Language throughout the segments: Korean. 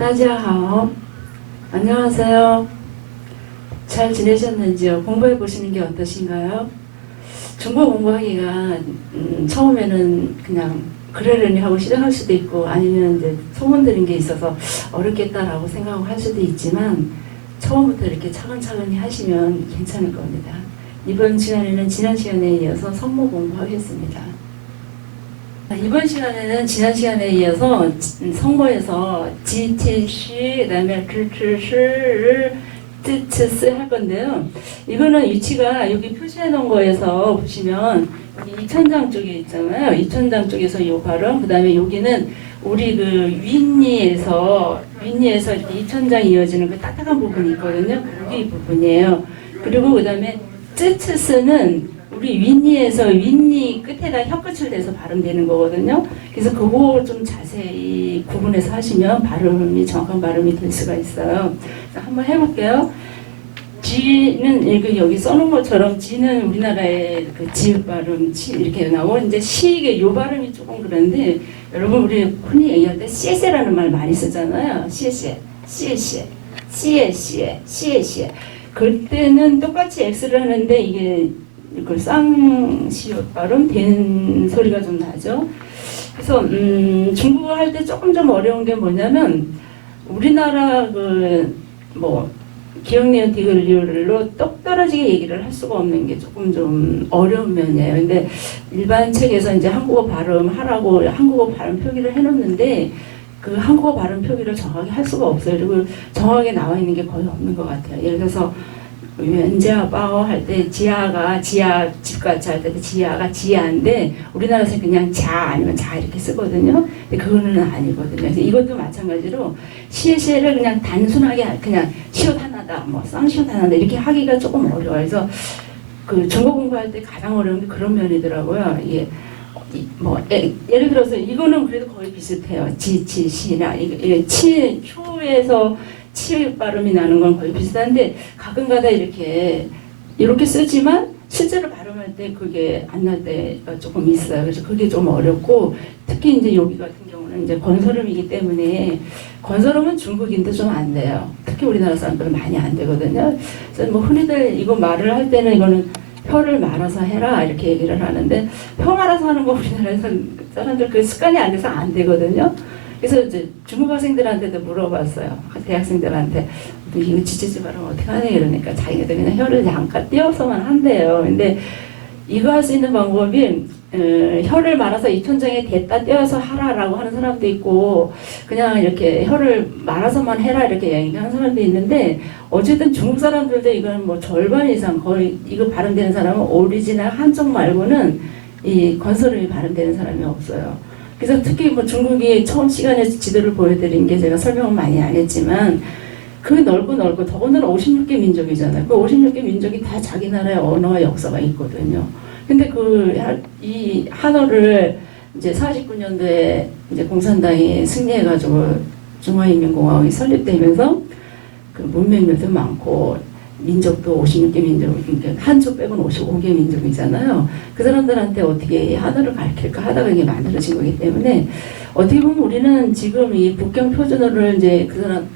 大家好. 안녕하세요. 잘 지내셨는지요? 공부해 보시는 게 어떠신가요? 중국어 공부하기가 처음에는 그냥 그러려니 하고 시작할 수도 있고, 아니면 이제 소문 들은 게 있어서 어렵겠다라고 생각을 할 수도 있지만, 처음부터 이렇게 차근차근히 하시면 괜찮을 겁니다. 이번 시간에는 지난 시간에 이어서 성모 공부하겠습니다. 이번 시간에는 지난 시간에 이어서 성모에서 지티시, 그다음에 즈츠시를 쯔츠스 할 건데요. 이거는 위치가 여기 표시해 놓은 거에서 보시면 여기 이천장 쪽에 있잖아요. 이천장 쪽에서 요 발음, 그다음에 여기는 우리 그 윗니에서 이렇게 이천장이 이어지는 그 딱딱한 부분이 있거든요. 여기 부분이에요. 그리고 그다음에 쯔츠스는 우리 윗니에서 윗니 끝에다 혀끝을 대서 발음되는 거거든요. 그래서 그거 좀 자세히 구분해서 하시면 발음이 정확한 발음이 될 수가 있어요. 한번 해볼게요. 지는 여기 써놓은 것처럼 지는 우리나라의 그 지읒 발음 지 이렇게 나오고, 이제 시게 요 발음이 조금 그런데, 여러분 우리 흔히 얘기할 때 씨에세라는 말 많이 쓰잖아요. 씨에세, 씨에세, 씨에세, 씨에세. 그때는 똑같이 X를 하는데 이게 그 쌍시옷 발음 된 소리가 좀 나죠. 그래서 중국어 할 때 조금 좀 어려운 게 뭐냐면, 우리나라 기억니은 디귿리을로 똑 떨어지게 얘기를 할 수가 없는 게 조금 좀 어려운 면이에요. 근데 일반 책에서 이제 한국어 발음 하라고 한국어 발음 표기를 해놓는데, 그 한국어 발음 표기를 정확하게 할 수가 없어요. 그리고 정확하게 나와 있는 게 거의 없는 것 같아요. 예를 들어서 연지아 빠오 할 때 지아가 지아 집같이 할 때 지아가 지아인데, 우리나라에서 그냥 자 아니면 자 이렇게 쓰거든요. 근데 그거는 아니거든요. 그래서 이것도 마찬가지로 시에시에를 그냥 단순하게 그냥 시옷 하나다, 쌍시옷 하나다 이렇게 하기가 조금 어려워요. 그래서 그 중국어 공부할 때 가장 어려운 게 그런 면이더라고요. 이게 예를 들어서 이거는 그래도 거의 비슷해요. 시나 이게 추에서 치 발음이 나는 건 거의 비슷한데, 가끔가다 이렇게 쓰지만 실제로 발음할 때 그게 안 날 때가 조금 있어요. 그래서 그게 좀 어렵고, 특히 이제 여기 같은 경우는 이제 건설음이기 때문에, 건설음은 중국인도 좀 안 돼요. 특히 우리나라 사람들은 많이 안 되거든요. 그래서 흔히들 이거 말을 할 때는 이거는 혀를 말아서 해라 이렇게 얘기를 하는데, 혀 말아서 하는 거 우리나라에서 사람들 그 습관이 안 돼서 안 되거든요. 그래서 이제 중국 학생들한테도 물어봤어요. 대학생들한테 이거 지지지 발음 어떻게 하냐 이러니까 자기네들 그냥 혀를 잠깐 띄워서만 한대요. 근데 이거 할 수 있는 방법이 혀를 말아서 이천장에 댔다 띄워서 하라라고 하는 사람도 있고, 그냥 이렇게 혀를 말아서만 해라 이렇게 얘기하는 사람도 있는데, 어쨌든 중국 사람들도 이건 절반 이상 거의 이거 발음되는 사람은 오리지널 한쪽 말고는 이 건설음이 발음되는 사람이 없어요. 그래서 특히 중국이 처음 시간에 지도를 보여드린 게, 제가 설명은 많이 안 했지만, 그 넓고 더군다나 56개 민족이잖아요. 그 56개 민족이 다 자기 나라의 언어와 역사가 있거든요. 근데 이 한어를 이제 49년도에 이제 공산당이 승리해가지고 중화인민공화국이 설립되면서 그 문맹률도 많고, 민족도 56개 민족, 한족 빼고는 55개 민족이잖아요. 그 사람들한테 어떻게 한어를 가르칠까 하다가 이게 만들어진 거기 때문에, 어떻게 보면 우리는 지금 이 북경 표준어를 이제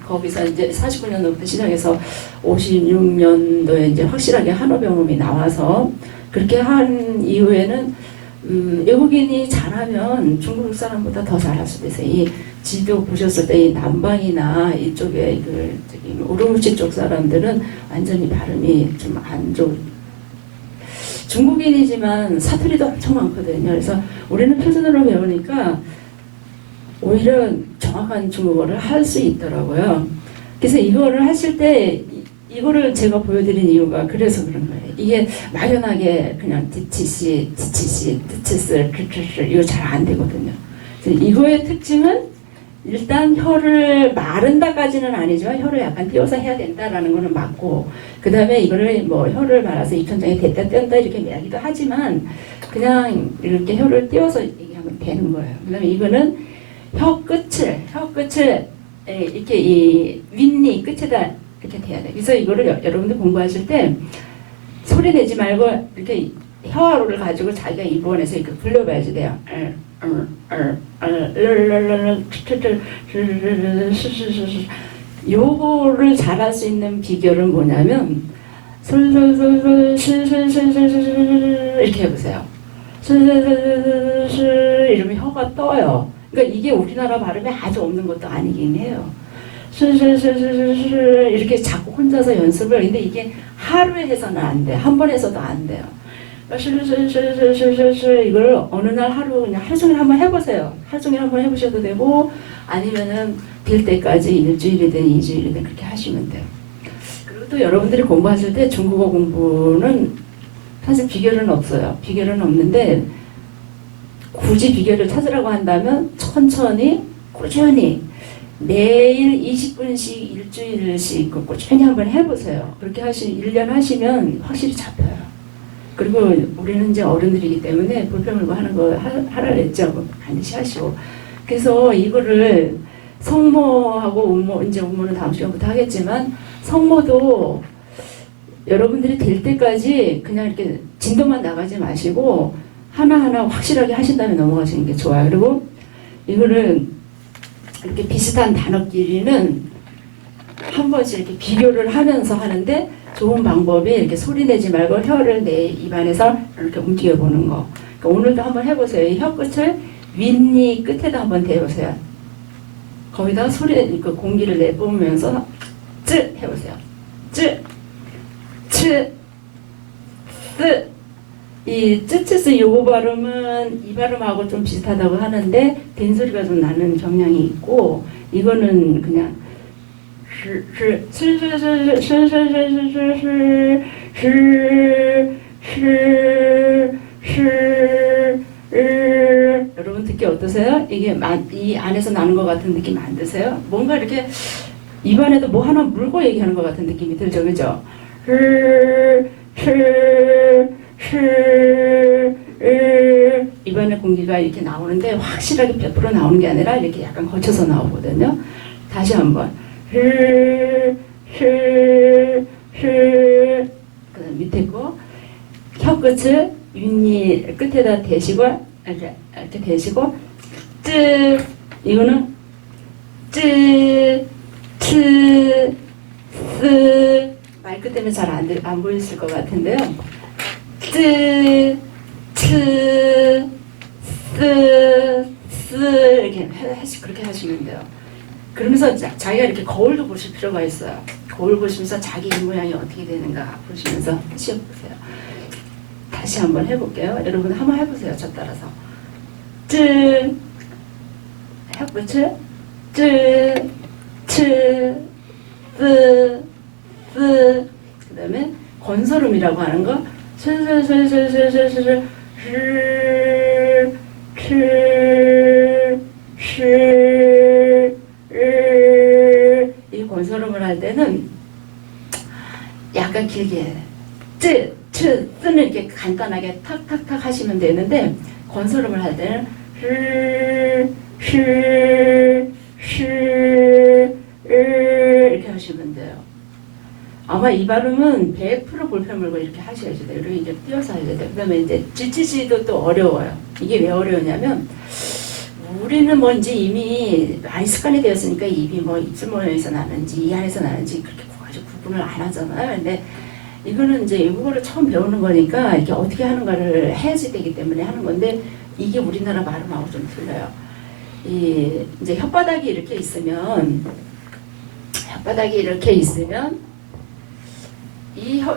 거기서 이제 49년도부터 시작해서 56년도에 이제 확실하게 한어 병음이 나와서 그렇게 한 이후에는 외국인이 잘하면 중국 사람보다 더 잘할 수도 있어요. 이 지도 보셨을 때 이 남방이나 이쪽에 우르무치 쪽 사람들은 완전히 발음이 좀 안 좋은, 중국인이지만 사투리도 엄청 많거든요. 그래서 우리는 표준어를 배우니까 오히려 정확한 중국어를 할 수 있더라고요. 그래서 이거를 하실 때 이거를 제가 보여드린 이유가 그래서 그런 거예요. 이게 막연하게 그냥 디치시, 드치스, 크츠스 이거 잘 안 되거든요. 이거의 특징은 일단 혀를 마른다까지는 아니지만 혀를 약간 띄워서 해야 된다라는 거는 맞고, 그 다음에 이거를 혀를 말아서 이천장에 댔다 뗀다 이렇게 이야기도 하지만, 그냥 이렇게 혀를 띄워서 얘기하면 되는 거예요. 그 다음에 이거는 혀 끝을 이렇게 이 윗니 끝에다 이렇게 돼야 돼. 그래서 이거를 여러분들 공부하실 때 소리 내지 말고 이렇게 혀하루를 가지고 자기가 입원해서 이렇게 굴려봐야지 돼요. 요거를 잘할 수 있는 비결은 뭐냐면 슬슬슬슬슬슬슬슬 이렇게 해보세요. 슬슬슬슬 이러면 혀가 떠요. 그러니까 이게 우리나라 발음에 아주 없는 것도 아니긴 해요. 슬슬슬슬슬 이렇게 자꾸 혼자서 연습을. 근데 이게 하루에 해서는 안 돼. 한 번 해서도 안 돼요. 슬슬슬슬슬슬 이걸 어느 날 하루 그냥 하루 종일 한번 해보세요. 하루 종일 한번 해보셔도 되고 아니면은 될 때까지 일주일이든 이주일이든 그렇게 하시면 돼요. 그리고 또 여러분들이 공부하실 때 중국어 공부는 사실 비결은 없어요. 비결은 없는데 굳이 비결을 찾으라고 한다면 천천히 꾸준히 매일 20분씩 일주일씩 꾸준히 한번 해보세요. 그렇게 1년 하시면 확실히 잡혀요. 그리고 우리는 이제 어른들이기 때문에 불평물고 하는 거 하라 그랬죠. 반드시 하시고. 그래서 이거를 성모하고 운모, 이제 운모는 다음 시간부터 하겠지만 성모도 여러분들이 될 때까지 그냥 이렇게 진도만 나가지 마시고 하나하나 확실하게 하신 다음에 넘어가시는 게 좋아요. 그리고 이거를 이렇게 비슷한 단어끼리는 한 번씩 이렇게 비교를 하면서 하는데 좋은 방법이 이렇게 소리 내지 말고 혀를 내 입안에서 이렇게 움직여 보는 거. 그러니까 오늘도 한번 해보세요. 이 혀 끝을 윗니 끝에다 한번 대보세요. 거기다 소리, 그 공기를 내뿜으면서 쯔 해보세요. 쯔, 츠, 쓰. 이 쯔쯔스 요거 발음은 이 발음하고 좀 비슷하다고 하는데 된소리가 좀 나는 경향이 있고 이거는 그냥 여러분 듣기 어떠세요? 이게 이 안에서 나는 것 같은 느낌 안 드세요? 뭔가 이렇게 입안에도 뭐 하나 물고 얘기하는 것 같은 느낌이 들죠, 그죠? 입안에 공기가 이렇게 나오는데 확실하게 100% 나오는 게 아니라 이렇게 약간 거쳐서 나오거든요. 다시 한번 그다음 밑에 거 혀 끝을 윗니 끝에다 대시고 이렇게 대시고 쯔 이거는 쯔 츠 스 마이크 때문에 잘 안 보이실 것 같은데요. 쯔 츠 스 이렇게 그렇게 하시면 돼요. 그러면서 자기가 이렇게 거울도 보실 필요가 있어요. 거울 보시면서 자기 입 모양이 어떻게 되는가 보시면서 시험보세요. 다시 한번 해볼게요. 여러분 한번 해보세요. 저 따라서 쯔 혀끝을 쯔 츠 스 스 그 다음에 건설음이라고 하는 거 슬슬슬슬슬슬슬 이 건설음을 할 때는 약간 길게 쯔, 츠, 쓰는 이렇게 간단하게 탁탁탁 하시면 되는데 건설음을 할 때는 이렇게 하시면 돼요. 아마 이 발음은 100% 볼펜 물고 이렇게 하셔야죠. 이렇게 이제 띄어서 하셔야 돼요. 그 다음에 이제 지치지도 또 어려워요. 이게 왜 어려우냐면 우리는 뭐 이제 이미 많이 습관이 되었으니까 입이 뭐 입술 모양에서 나는지 이 안에서 나는지 그렇게 아주 구분을 안 하잖아요. 근데 이거는 이제 외국어를 처음 배우는 거니까 이렇게 어떻게 하는가를 해야지 되기 때문에 하는 건데 이게 우리나라 발음하고 좀 틀려요. 이제 혓바닥이 이렇게 있으면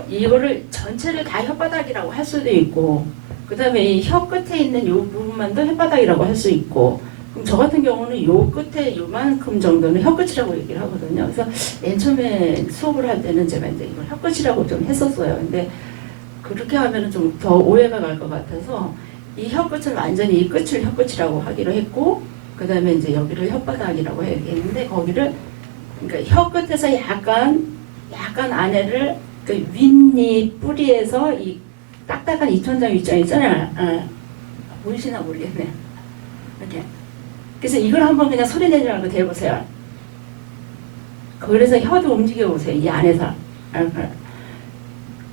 이거를 전체를 다 혓바닥이라고 할 수도 있고 그 다음에 이 혀 끝에 있는 이 부분만도 혓바닥이라고 할 수 있고 그럼 저 같은 경우는 요 끝에 요만큼 정도는 혀끝이라고 얘기를 하거든요. 그래서 맨 처음에 수업을 할 때는 제가 이제 이걸 혀끝이라고 좀 했었어요. 근데 그렇게 하면은 좀 더 오해가 갈 것 같아서 이 혀끝을 완전히 이 끝을 혀끝이라고 하기로 했고 그 다음에 이제 여기를 혓바닥이라고 했는데 거기를 그러니까 혀 끝에서 약간 안에를 그 윗니 뿌리에서 이 딱딱한 이천장 윗장 있잖아요. 보이시나 모르겠네. 이렇게. 그래서 이걸 한번 그냥 소리 내지 말고 대보세요. 그래서 혀도 움직여 보세요. 이 안에서.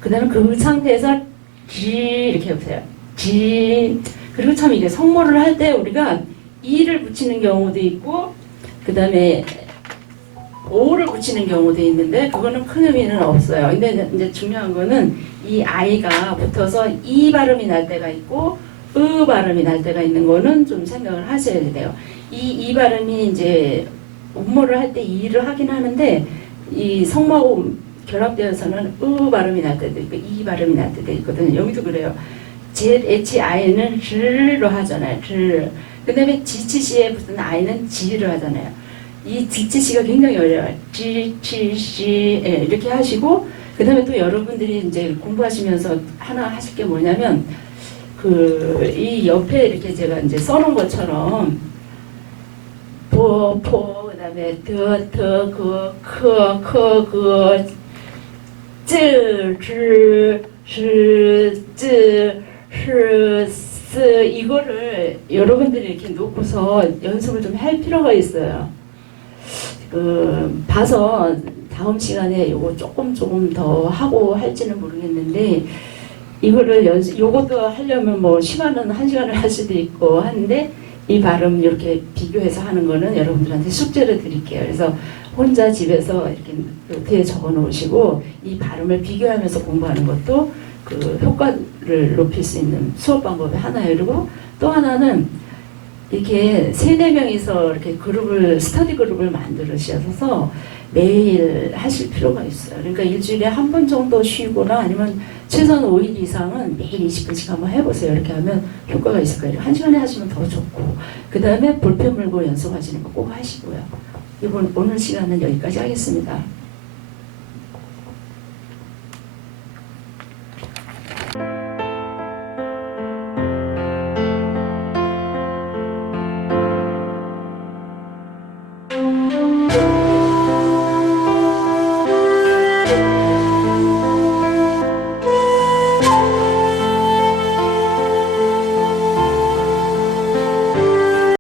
그 다음에 그 상태에서 지 이렇게 해보세요. 지. 그리고 참 이게 성모를 할 때 우리가 이를 붙이는 경우도 있고 그 다음에 오를 붙이는 경우도 있는데 그거는 큰 의미는 없어요. 근데 이제 중요한 거는 이 아이가 붙어서 이 발음이 날 때가 있고 으 발음이 날 때가 있는 거는 좀 생각을 하셔야 돼요. 이 발음이 이제 음모를 할 때 이를 하긴 하는데 이 성모하고 결합되어서는 으 발음이 날 때도 있고 이 발음이 날 때도 있거든요. 여기도 그래요. ZHI는 즈로 하잖아요. 즈. 그 다음에 지치시에 붙은 아이는 지를 하잖아요. 이 지치시가 굉장히 어려워요. 지치시 이렇게 하시고 그 다음에 또 여러분들이 이제 공부하시면서 하나 하실 게 뭐냐면 이 옆에 이렇게 제가 이제 써놓은 것처럼 포 그다음에 이거를 여러분들이 이렇게 놓고서 연습을 좀 할 필요가 있어요. 봐서 다음 시간에 이거 조금 더 하고 할지는 모르겠는데 이거를 요것도 하려면 뭐 시간은 1시간을 할 수도 있고 하는데 이 발음 이렇게 비교해서 하는 거는 여러분들한테 숙제를 드릴게요. 그래서 혼자 집에서 이렇게 노트에 적어 놓으시고 이 발음을 비교하면서 공부하는 것도 그 효과를 높일 수 있는 수업 방법의 하나예요. 그리고 또 하나는 이렇게 3-4명이서 이렇게 스터디 그룹을 만들으셔서 매일 하실 필요가 있어요. 그러니까 일주일에 한 번 정도 쉬거나 아니면 최소한 5일 이상은 매일 20분씩 한번 해보세요. 이렇게 하면 효과가 있을 거예요. 1시간에 하시면 더 좋고 그 다음에 볼펜 물고 연습하시는 거 꼭 하시고요. 오늘 시간은 여기까지 하겠습니다.